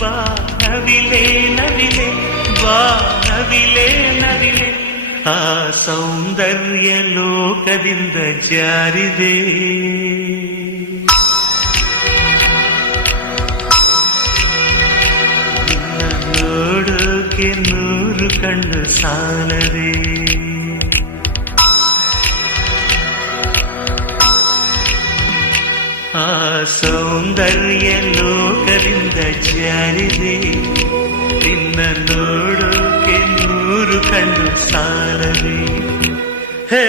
ಬಾ ನವಿಲೆ ನವಿಲೆ ಬಾ ನವಿಲೆ ನವಿಲೆ ಆ ಸೌಂದರ್ಯ ಲೋಕದಿಂದ ಜಾರಿದೆ. ನೋಡೋಕೆ 100 ಕಣ್ಣು ಸಾಲದೆ. ಆ ಸೌಂದರ್ಯ ಲೋಕದಿಂದ ಜಾರಿದೆ. ನಿನ್ನ ನೋಡೋಕೆ 100 ಕಣ್ಣು ಸಾಲದೆ. ಹೇ